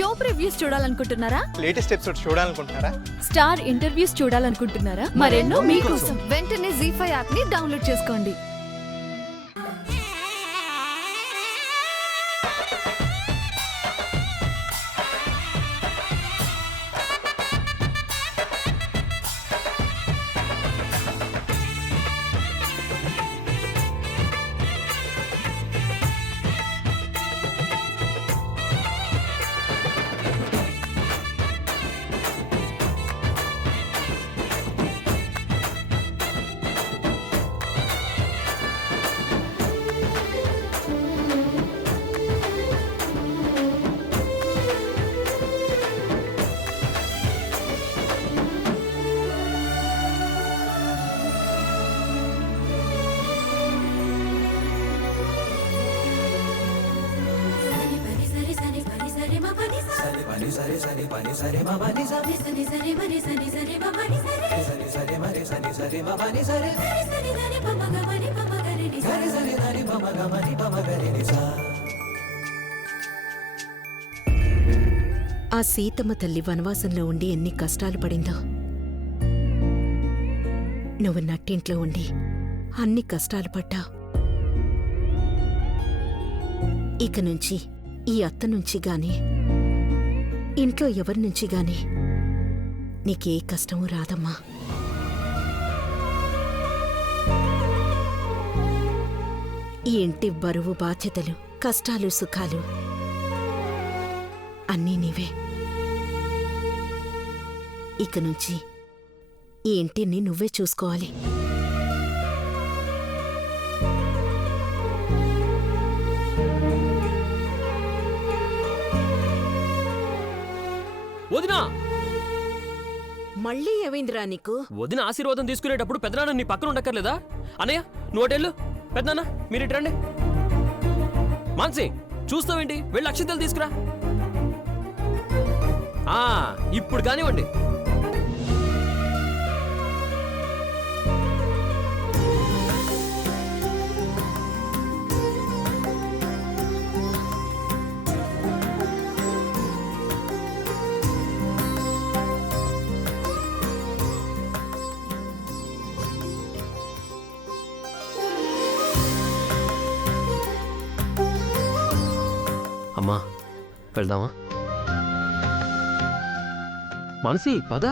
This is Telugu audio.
షో ప్రివ్యూస్ చూడాలనుకుంటున్నారా? లేటెస్ట్ ఎపిసోడ్ చూడాలనుకుంటున్నారా? స్టార్ ఇంటర్వ్యూస్ చూడాలనుకుంటున్నారా? మరెన్నో మీకోసం వెంటనే ZEE5 యాప్ ని డౌన్లోడ్ చేసుకోండి. ఆ సీతమ్మ తల్లి వనవాసంలో ఉండి ఎన్ని కష్టాలు పడిందో, నువ్వు నట్టింట్లో ఉండి అన్ని కష్టాలు పడ్డావు. ఇక నుంచి ఈ అత్త నుంచి గాని ఇంట్లో ఎవరి నుంచి గాని నీకే కష్టమూ రాదమ్మా. ఈ ఇంటి బరువు బాధ్యతలు, కష్టాలు సుఖాలు అన్నీ నీవే. ఇక నుంచి ఈ ఇంటిని నువ్వే చూసుకోవాలి. వదినా, మళ్ళీ ఏమైందిరా నీకు? వదిన ఆశీర్వాదం తీసుకునేటప్పుడు పెద్దనాన్న నీ పక్కన ఉండక్కర్లేదా? అన్నయ్య నువ్వు అటెళ్ళు, పెద్దనాన్న మీరు ఇటు రండి. మాన్సి చూస్తావేంటి, వెళ్ళి అక్షింతలు తీసుకురా. ఇప్పుడు కానివ్వండి. అమ్మా వెళ్దామా? మనసి పద.